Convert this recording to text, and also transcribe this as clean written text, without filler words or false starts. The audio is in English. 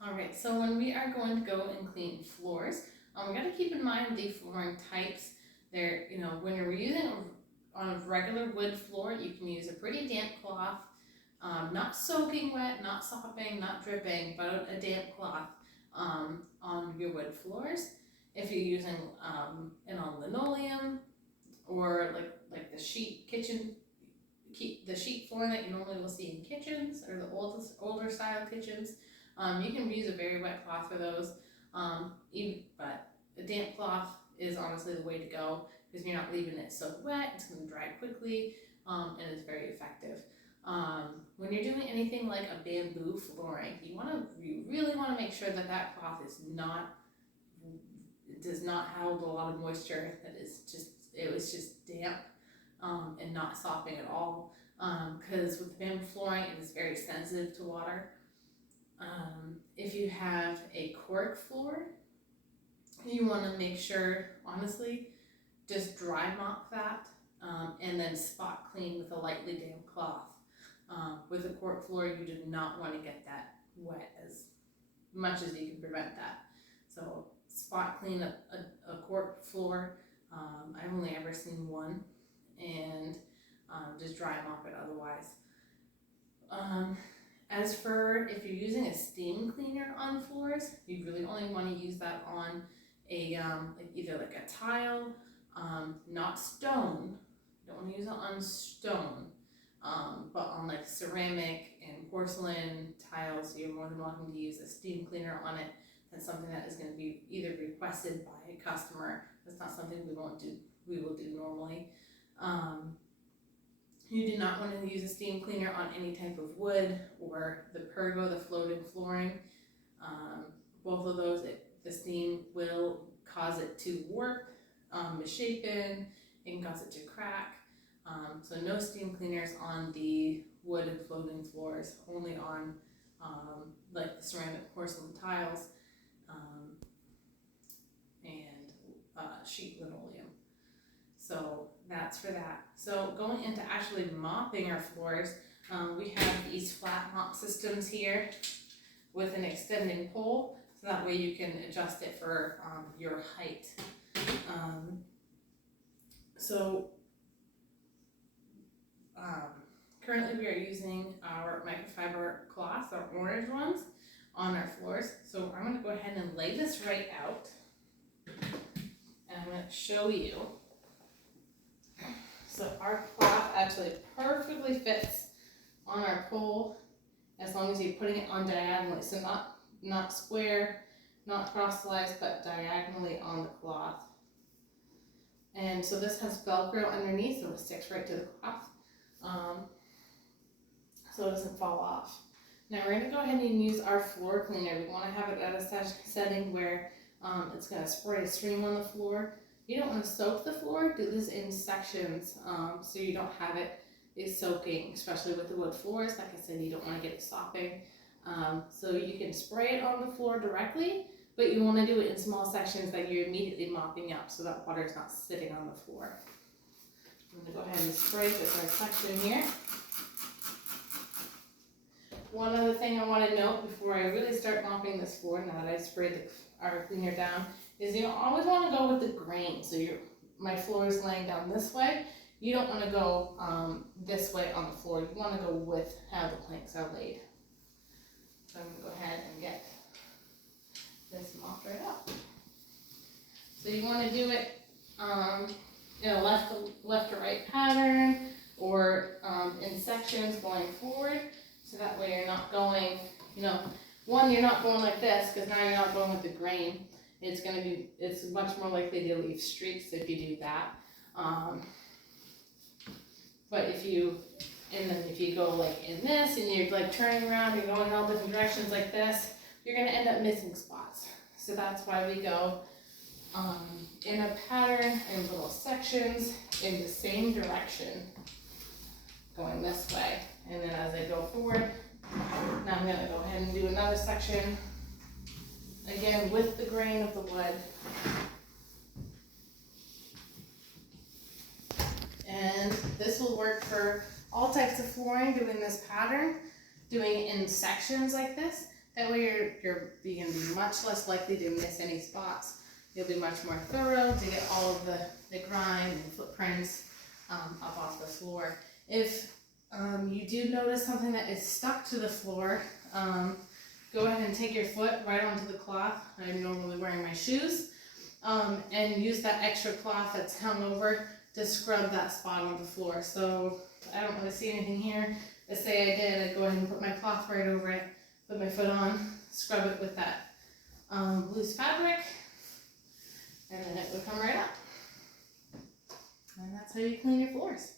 Alright, so when we are going to go and clean floors, we got to keep in mind the flooring types. They're, when you're using on a regular wood floor, you can use a pretty damp cloth, not soaking wet, not sopping, not dripping, but a damp cloth on your wood floors. If you're using it on linoleum or like the sheet flooring that you normally will see in kitchens or the older style kitchens, you can use a very wet cloth for those. But a damp cloth is honestly the way to go because you're not leaving it soaked wet. It's going to dry quickly, and it's very effective. When you're doing anything like a bamboo flooring, you really want to make sure that cloth does not hold a lot of moisture. It was just damp and not sopping at all. Because with bamboo flooring, it is very sensitive to water. If you have a cork floor, you want to make sure, honestly, just dry mop that and then spot clean with a lightly damp cloth. With a cork floor, you do not want to get that wet as much as you can prevent that. So spot clean a cork floor. I've only ever seen one, and just dry mop it otherwise. As for if you're using a steam cleaner on floors, you really only want to use that on a either like a tile, not stone. You don't want to use it on stone, but on like ceramic and porcelain tiles. You're more than welcome to use a steam cleaner on it. That's something that is going to be either requested by a customer. That's not something we will do normally. You do not want to use a steam cleaner on any type of wood or the pergo, the floating flooring. Both of those, the steam will cause it to warp, misshapen, it can cause it to crack. So no steam cleaners on the wood and floating floors, only on like the ceramic porcelain tiles and sheet linoleum. So that's for that. So going into actually mopping our floors, we have these flat mop systems here with an extending pole, so that way you can adjust it for your height. Currently we are using our microfiber cloths, our orange ones, on our floors. So I'm going to go ahead and lay this right out, and I'm going to show you. So our cloth actually perfectly fits on our pole as long as you're putting it on diagonally. So not square, not crosswise, but diagonally on the cloth. And so this has Velcro underneath, so it sticks right to the cloth, so it doesn't fall off. Now we're going to go ahead and use our floor cleaner. We want to have it at a setting where it's going to spray a stream on the floor. You don't want to soak the floor. Do this in sections so you don't have it soaking, especially with the wood floors. Like I said, you don't want to get it sopping. So you can spray it on the floor directly, but you want to do it in small sections that you're immediately mopping up so that water is not sitting on the floor. I'm going to go ahead and spray this our section here. One other thing I want to note before I really start mopping this floor, now that I sprayed our cleaner down, is you always want to go with the grain. So my floor is laying down this way. You don't want to go this way on the floor. You want to go with how the planks are laid. So I'm going to go ahead and get this mopped right up. So you want to do it in a left to right pattern, or in sections going forward. So that way you're not going, you're not going like this, because now you're not going with the grain. It's much more likely to leave streaks if you do that. But if you go like in this, and you're like turning around, you're going in all different directions like this, you're gonna end up missing spots. So that's why we go in a pattern, in little sections, in the same direction, going this way. And then as I go forward, now I'm gonna go ahead and do another section, again with the grain of the wood. And this will work for all types of flooring, doing this pattern, doing it in sections like this. That way you're gonna be much less likely to miss any spots. You'll be much more thorough to get all of the grime and footprints up off the floor. If you do notice something that is stuck to the floor, go ahead and take your foot right onto the cloth. I'm normally wearing my shoes, and use that extra cloth that's hung over to scrub that spot on the floor. So I don't really see anything here. Let's say I did, I'd go ahead and put my cloth right over it, put my foot on, scrub it with that loose fabric, and then it would come right up. And that's how you clean your floors.